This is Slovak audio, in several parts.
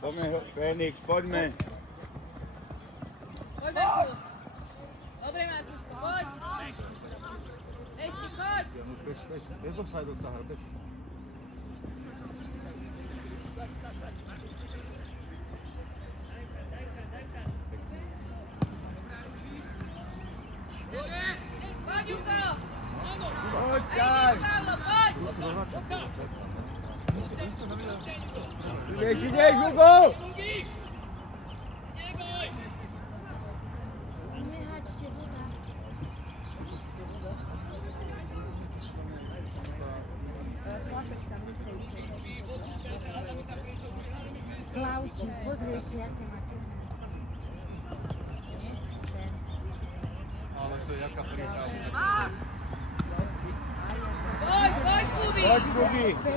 Poďme, Fénix, poďme. Poď, Markus. Dobre, Markusko, poď. Ešte, poď. Bez offside od Sahara, bež. Poď, Juko. Poď, Kaj. Ideš, Hugo. Klauči, pozrieš, jaké máte. Ale to je jaká príprava. Poď, Kubi. Poď, Kubi. Poď.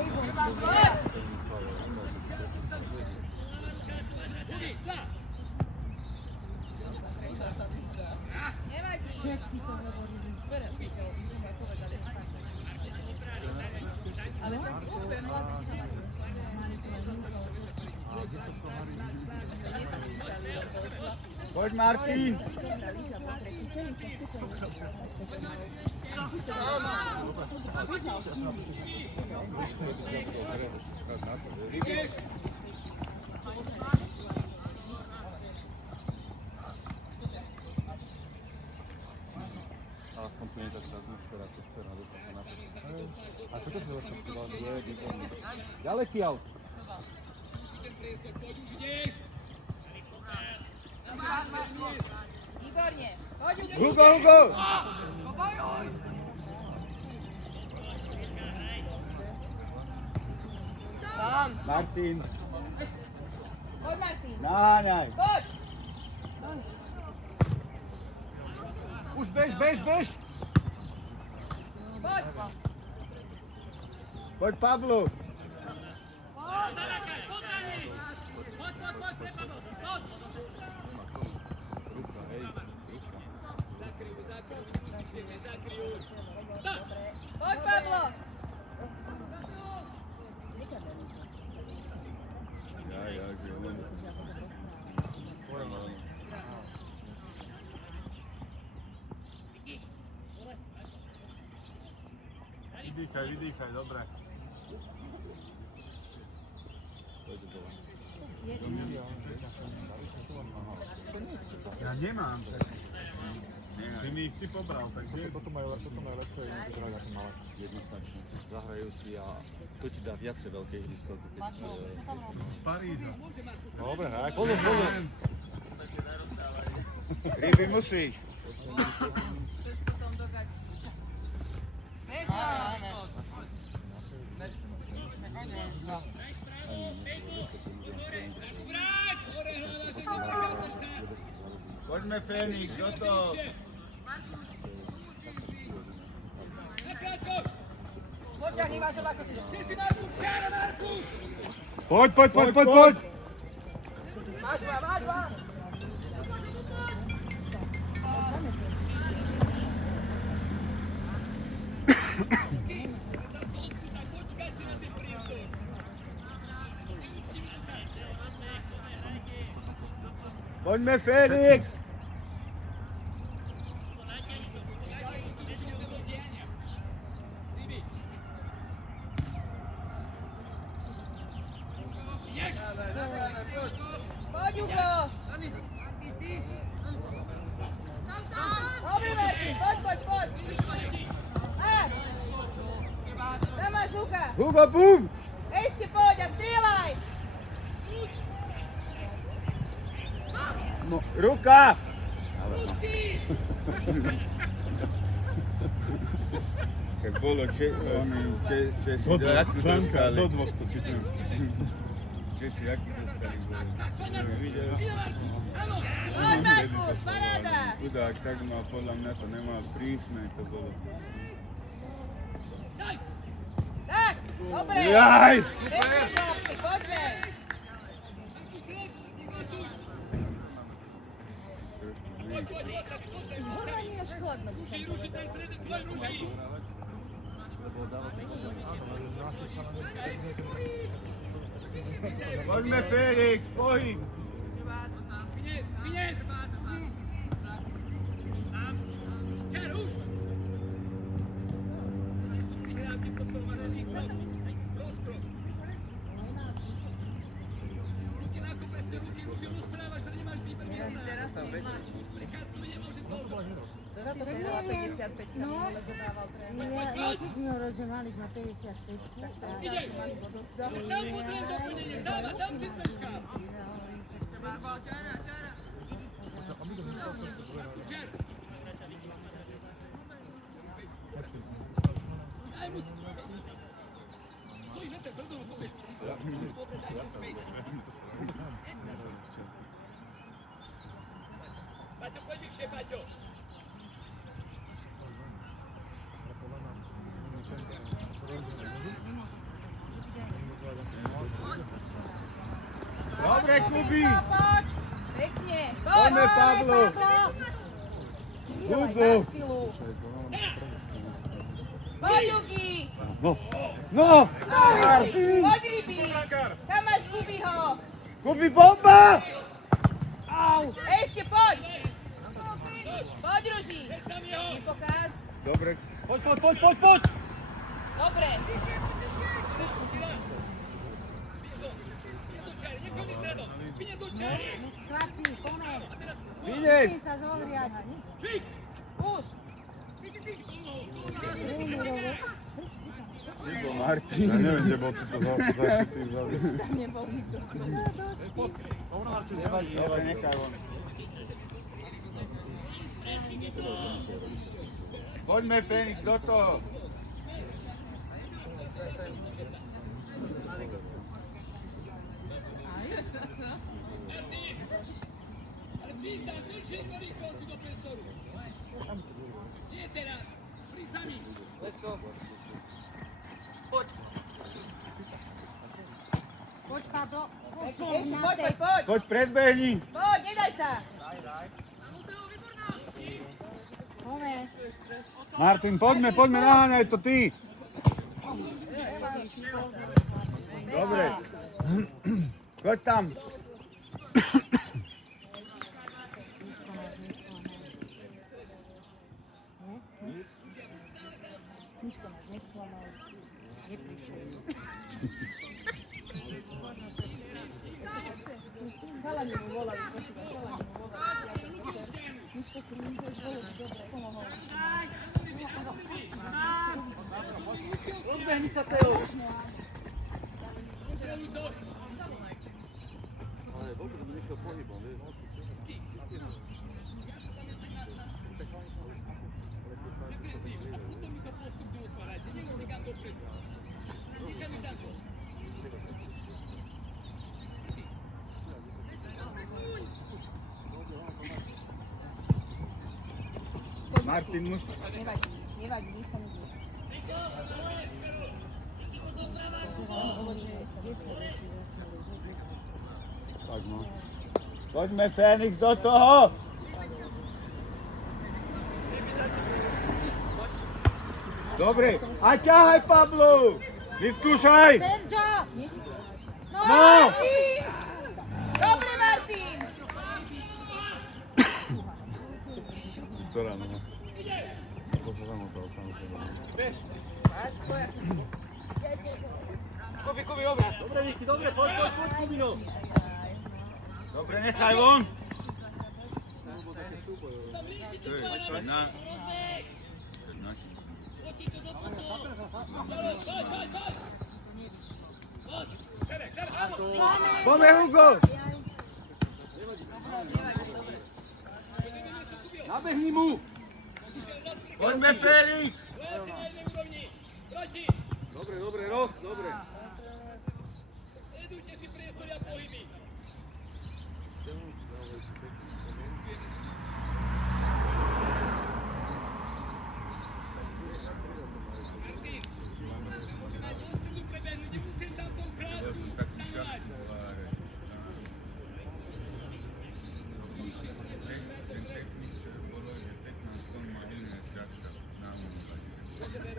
Nevadí. Všetky to hovorili. Ale tak úplne. Poď, Martin. Aspoň tu nie je taká atmosféra, ktorá dostala na to. A toto sa rozpočíval, je výborný. Ďalej, Kial. Výborne. Poď, Hugo, Hugo. Martin, Poď, Martin. naháňaj. Poď. Už bež, bež, bež! Poď. Poď, Pablo. Ruka, hej, ruka. Poď, Pablo. Ja, že on. Vydýchaj, dobre. Ja nemám. Si mi ich ty pobral, takže... Toto majú lepšie, než vyzerajú ako malé. Jednoznačne. Zahrajú si a to ti dá viacej veľké ihrisko, keď... Z Paríža. Dobre, hej, pozor, pozor. Ryby musíš. Poďme, Fénix, do toho. Poď. Poďme, Fénix. Poď, Juko. Dobre, Martin. Poď. Tam máš Huka. Hugo, bum. Ešte poď a strieľaj. No, ruka. Tak bolo, Česi aký dostali. Do 200 chytujú. Česi aký dostali. Videl? Poď, Markus, paráda. Chudák, tak mal, podľa mňa to nemal prísne, to bolo. Tak, dobre. Jaj! Pekne, chlapci, poďme. Hora nie až chladno, by som povedala. Poďme Felix, pohyb. Za to, že dala 55, No. lebo dával tréner. Jaký si hovoril, že Malik má 55? Dobre, Kubi. Pekne, Poďme, poď! Pablo. Strieľaj Hugo. na silu. Poď, Jugi! No! Poď, Ryby! Tam máš Kubiho! Kubi, bomba! Ešte poď! Poď, Ruži! Nepokáz. Dobre. Poď! Dobre. Sklaci, pomer. Ines. Musí sa zohriať. Už. Martin. Ja neviem, kde bol toto zašitý závis. Tam nebol nikto. Dobre, nechaj von. Poďme, Fénix, do toho. Poď, Pablo. Ešte poď. Poď, predbehni. Poď, nedaj sa. Pomer. Martin, poďme, naháňaj to ty. Dobre. Poď tam. Miško nás nesklamal. Neprišiel. Chalani mu volajú, počúvaj, chalani mu volajú. Miško, keď mi ideš voliť, dobre, pomohol. Rozbehni sa, Teo! Ale vôbec by nešiel pohybom, vieš? Martin musí. Nevadí, nič sa nedie. Tak no. Poďme, Fénix, do toho. Dobre. A ťahaj, Pablo. Vyskúšaj. Sergio! No. Martin! Dobre, Martin! Ktorá, no. To sa zamotal, samozrejme. Máš tvoja. Kubi, dobre! Dobre, Viki, dobre, poď, Kubino! Dobre, nechaj von. Poďme, Hugo. Nabehni mu! Poďme, Felix. Dobre, Roch, dobre.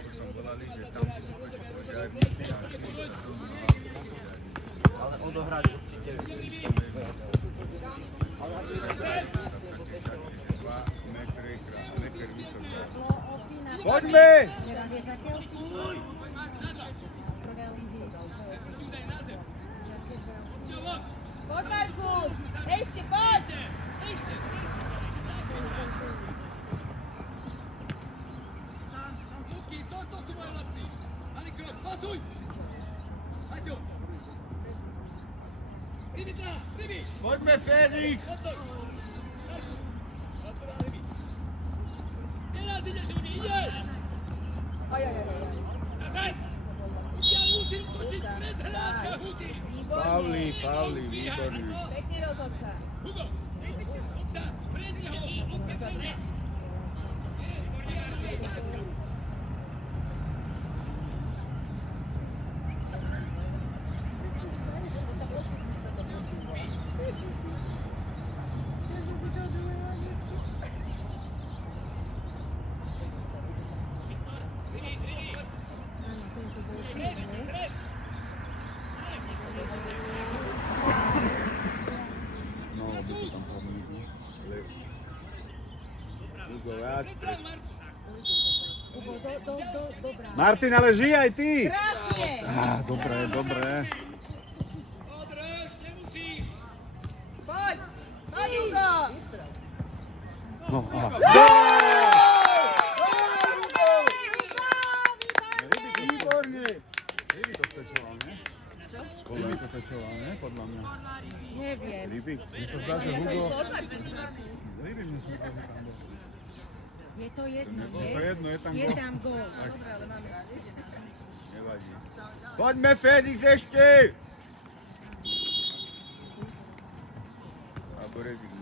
Potom volali, že tam sú požiarníci a hrať určite. Poďme! Vieš, aké ofíny? Poď, Markus! Ešte, poď! Poďme, Fénix! Pavli, výborne. Pekne rozhodca. No, aby to tam pomýli. Hugo, viac. Dobrá. Martin, ale žij aj ty! Krásne! Dobre. Poď! Poď, Hugo! No, aha. Výborne! Ryby to stečoval, ne? Čo? Ryby to stečoval, ne? Podľa mňa. Neviem. Ryby? Mne sa zdá, že Ja to Hugo... išlo od Martina. Ryby mne sa zdá, že tam bol. Je to jedno, To je jedno, je tam je gól. tam gól. Dobre, ale máme ešte 17. Nevadí. Poďme, Fénix, ešte! Alebo rezignuj.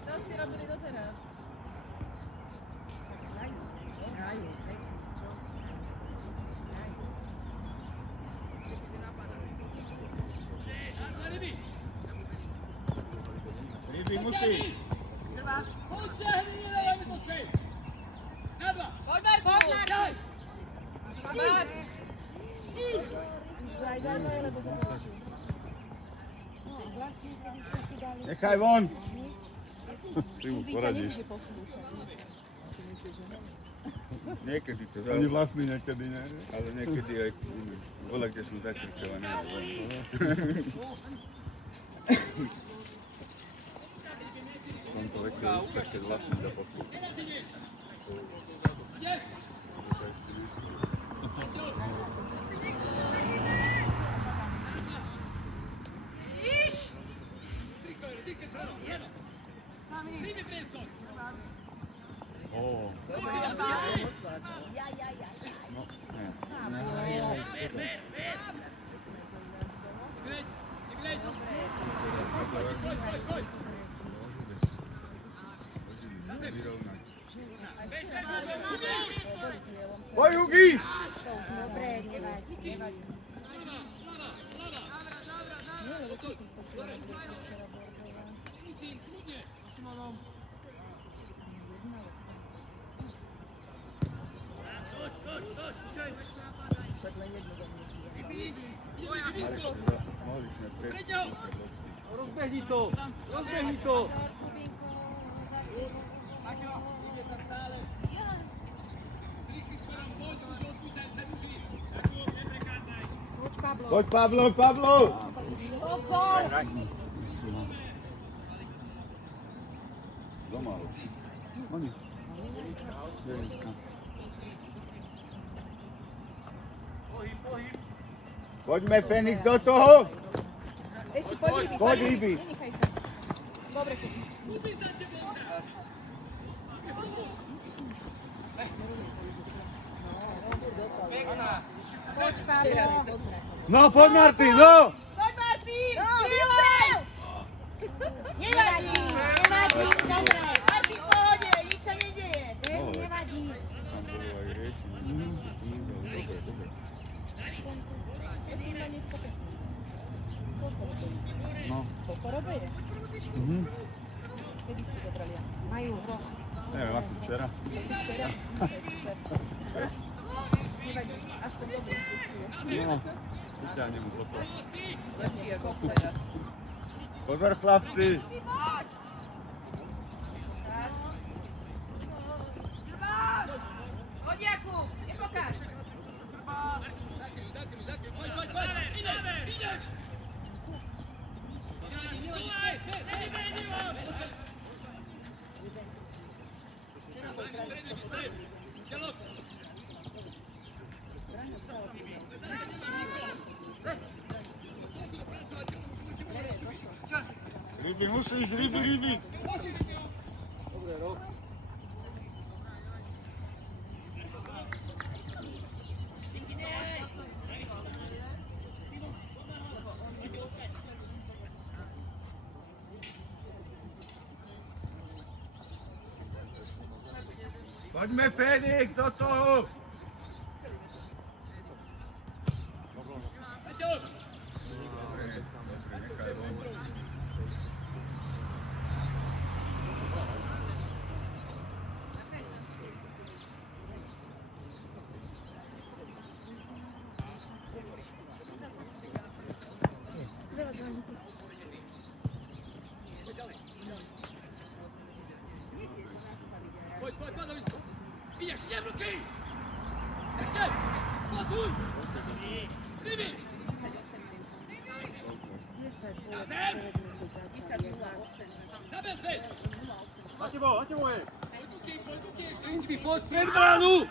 Čo ste robili doteraz? Hrajú, pekne. Ryby musí. Poď, Markus! Poď! Daj, lebo sa to učí. Vlastne, keby ste si dali... Nechaj von! Ty mu Cudzí ťa poradíš. nemôže poslúchať. Ty myslíš, že ne? Niekedy to Ani vlastný niekedy, ne? ale niekedy aj voľa, kde som zakričovaný. V tomto veku je úspešne z vlastný da poslúchať. Ó, No, nie. Vyrovnať. Poď, Hugi! Dobre, nevadí. Nie, lebo ty to si robili včera Borgová. Však len jedno za mňa si Mohli sme prejsť. Rozbehni to! Rozbehni to! Poď, Pablo. Poď, Pavlo! Pozor! Domalu. Oni. Deniska. Poďme, Fénix, do toho! Ešte poď, Ryby. Poď, Ryby. Nenechaj sa. Dobre, Kubi. Poď, Pablo. No, poď, Martin, no! Poď, Martin! Strieľaj! Nevadí! Nevadí, dobre. Martin, v pohode, nič sa nedeje. Nevadí. Tam bolo aj riešenie. Dobre. Prosím ma, neskope. No. Po chorobe je. Kedy ste dobrali? Majú hroch. Neviem, asi včera. Asi včera. Nevadí, aspoň No, vyťahnem mu toto. Lepší je offside. Pozor chlapci! Poď Jakub, nepokáž. Ryby musíš, ryby! Dobre, rok. Poďme Fénix, do toho! Punkty, poď pred bránu!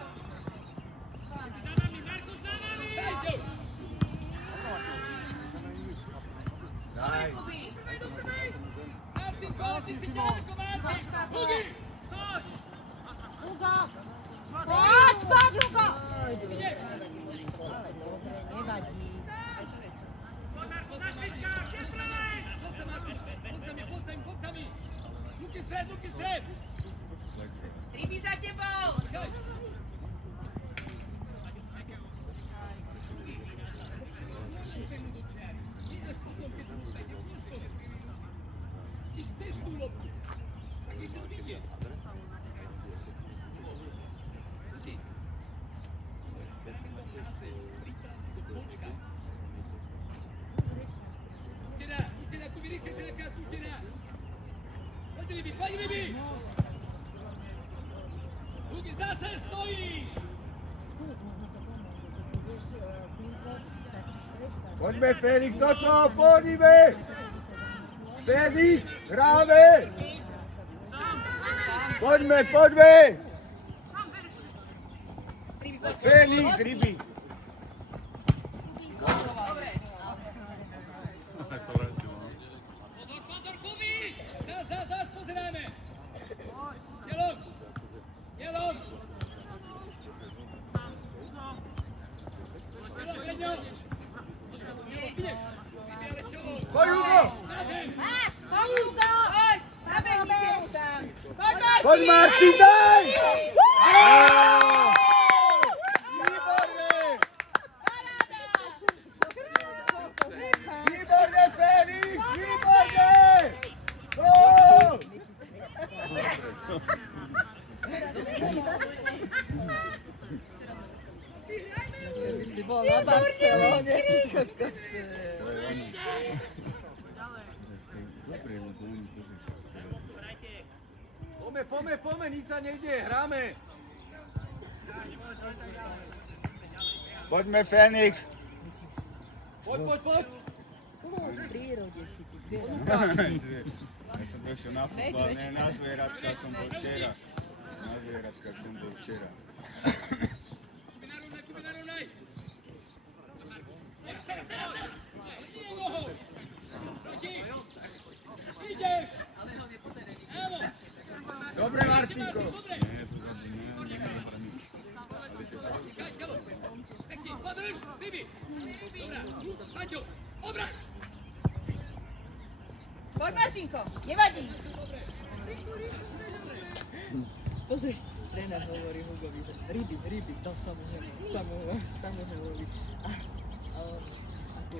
Daj! Hugo! Poď, Hugo! Nevadí. Ryby za tebou! Pojď ryby! Hugi, zase stojíš! Poďme Fénix, do toho, poďme! Fénix, hráme! Poďme! Fénix, ryby! Dobre. Pozor, Kubi! Zás, pozeráme! Jelon! Poď Hugo! Máš! Poď, Hugo! Poď! Nabehnite mu tam! Poď, Martin! Poď Martin, daj! Výborne, Fénix! Výborne! Gól! Si bol na Barcelone. Poďme, nič sa nejde, hráme. Poďme Fénix! Poď. V prírode si ty Ja som došiel na futbal, ne na zvieratka som bol včera. Na zvieratkách som bol včera. Kubi, narovnaj! Ideš! Evo! Dobre Martinko! Nie, to zase nemá nič. Pekne, podrž, ryby! Dobrá, Paťo, obrať! Poď, Martinko, nevadí. Pozri, tréner hovorí Hugovi, že ryby, dal sa mu hovorí. A on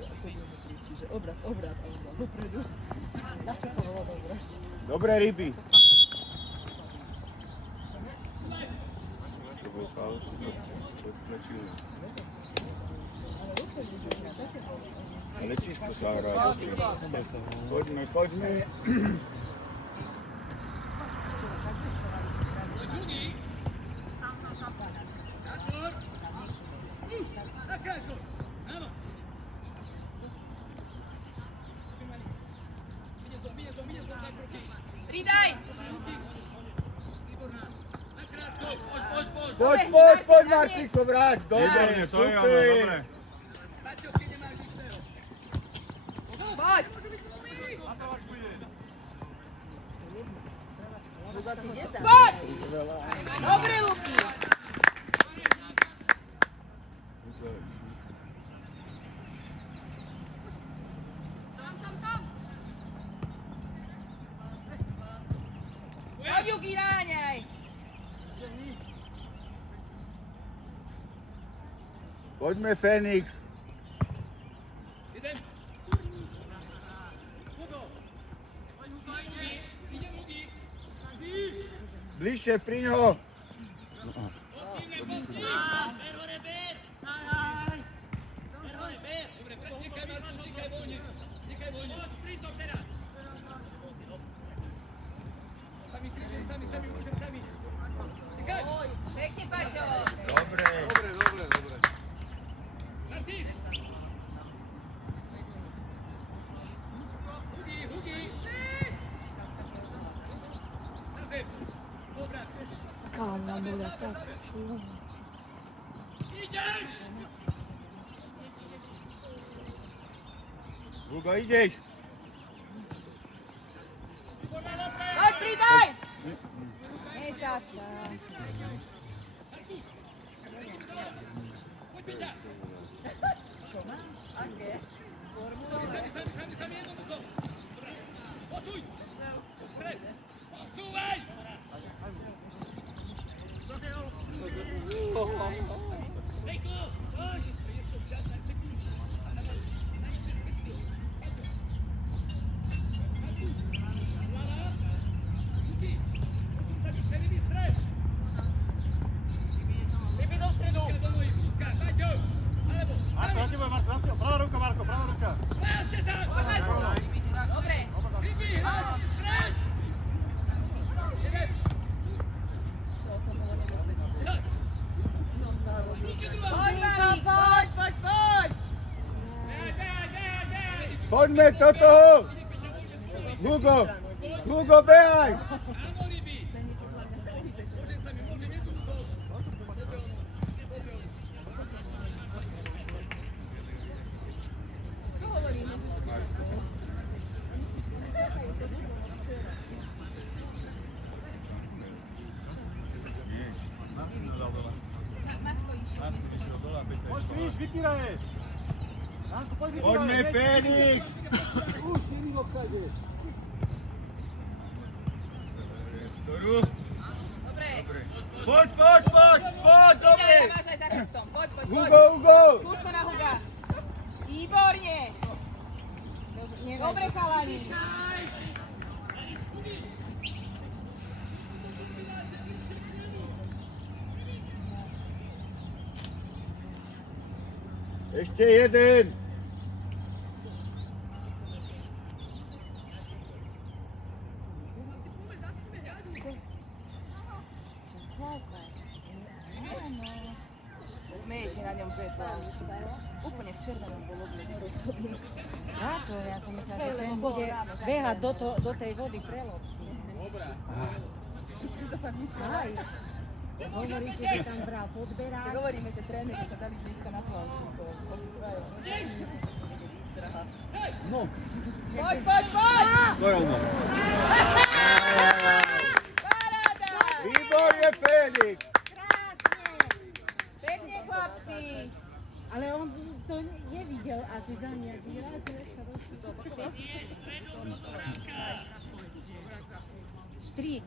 ako mu kričí, že obrat, a on dal dopredu. Na čo to bolo dobré? Dobré ryby. bol faul, podtlačil. Ale čisto sa hrá. Poďme. Drugi. Zatvor. Nakrátko. Áno. Vidie som, tak ruky. Pridaj! Výborná. Nakrátko. Poď, Martinko, vráť. Dobre, To je ono, super. dobre. Paťo, keď nemáš istého. Poď! Poď! Dobre, Luky! Poď, Juki, ráňaj! Poďme, Fénix. Idem. Hugo. Idem, Hugi. Bližšie pri ňoho. Dobre, vznikaj, Marko, vznikaj voľne. Sami kričím, sami, môžem sami. Vznikaj. Pekne, Paťo! Dobre. Martin. Hugi. Na zem. Dobra. Kámo, bola tak čuva. Ideš. Hugo, ideš. Poď, pridaj! Mesať sa. Poď, Peťa. Čo máš? Aké? Sami, jednoducho. Dobre. Posuň. Vpred. Posúvaj. Rejko, poď. Marko, pravá ruka, pravá ruka. Dobre. Poď, Mami, poď! Poďme do toho. Hugo, behaj. Poď, Kríž, vypíraj! Poďme, Fénix. Už, není v obsade. Vzoru. Dobre. Poď, dobre. Ja máš aj za chrbtom. Poď. Hugo. Skús to na Huga. Výborne. Dobre, chalani. Ešte jeden. Smejete na ňom, že je to úplne v červenom bolo oblečený. Za to, ja som myslela, že ten bude behať do tej vody preložky. Ty si to fakt myslela? Aj. Hovoríte, že tam bral podberák. Že hovoríme, že tréneri sa dali blízko na plavčíkov. No. Poď! To je ono. Paráda! Výborne, Fénix. Krásne. Pekne, chlapci! Ale on to nevidel asi za nejaký rád, sa došli do boku. Štrík.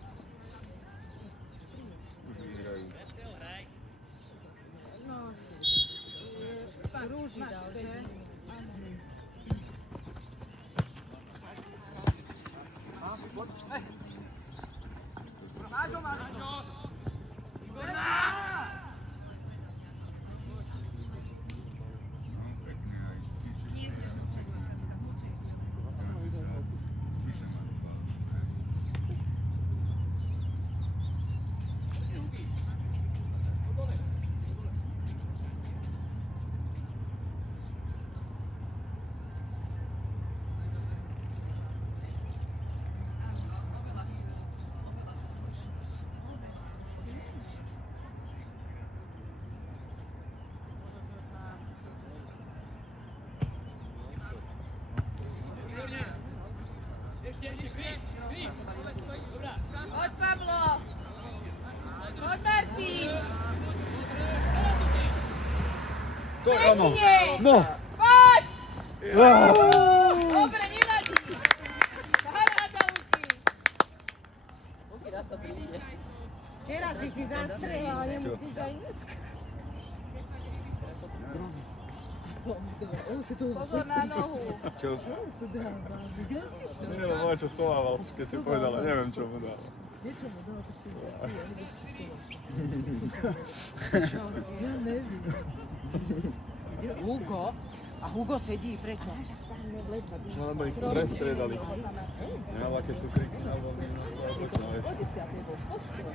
Už vyhrajú. No, rúži dal, že? Výborná! To je ono. No! Poď! Ah. Dobre, nevadí. Paráda, Luky. Luky, raz to príde. Včera si zastrelal, nemusíš aj dneska. On si to Pozor na nohu. Čo? dáva. Kde si to? Neviem, moje čo schovával, keď ti povedala, neviem čo mu dal. Niečo mu dal, tak ty ja neviem. Hugo? A Hugo sedí, prečo? Lebo ich prestriedali. Nemala keď sú kriky na voľný. O 10. bol v posteli.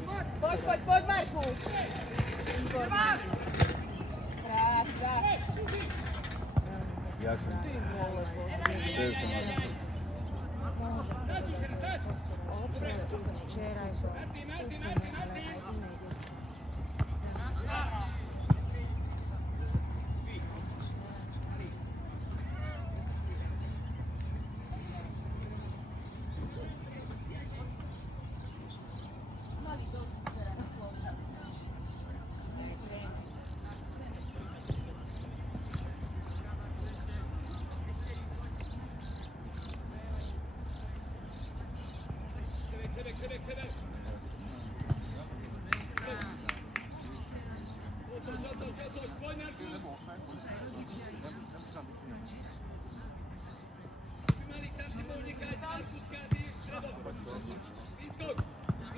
Poď, Marku. Krása. Ja som. Ty vole, To je som. Včera išlo úplne, ale aj iné deti.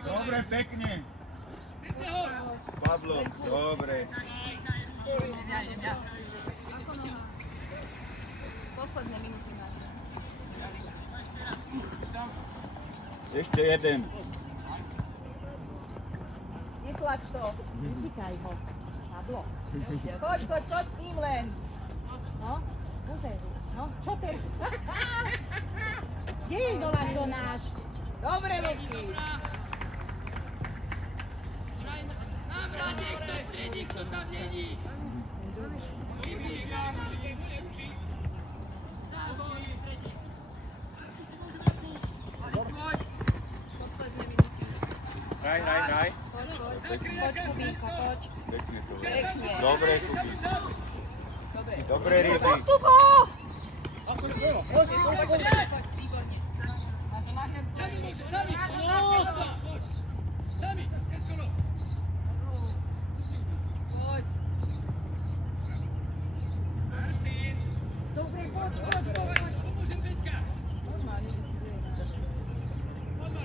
Dobre, pekne. Pablo, dobre. Posledné minúty máš. Ešte jeden. Netlač to. Vytýkaj ho. Pablo. Choď s ním len. No, pozri. No, čo ty? Kde je dolár do náš? Dobre, Luky. Návratek, to je stredík, to tam není. Posledné minúty. Hraj. Poď. Poď, Kubínko, poď. Pekne to. Pekne. Dobre, Kubi. Dobre. Dobre, ryby. Postup ho! Poď, výborne. Sami, neskoro. Poď. Martin, Dobre, poď. pomôžem Peťka. Normálne. Dobrá.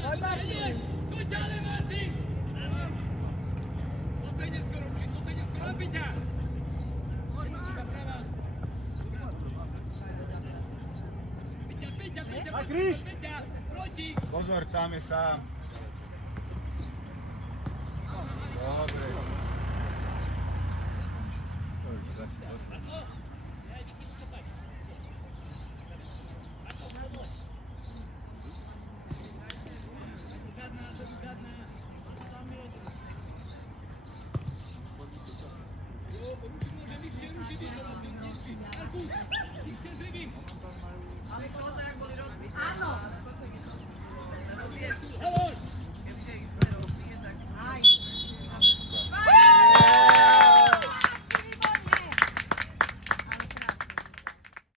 Poď, Martin. Poď ďalej, Martin. Opäť neskoro, na Peťa. Technika pravá. Peťa, Peťa, proti. Pozor, tam je sám. Dobre. Môže mi rušiť,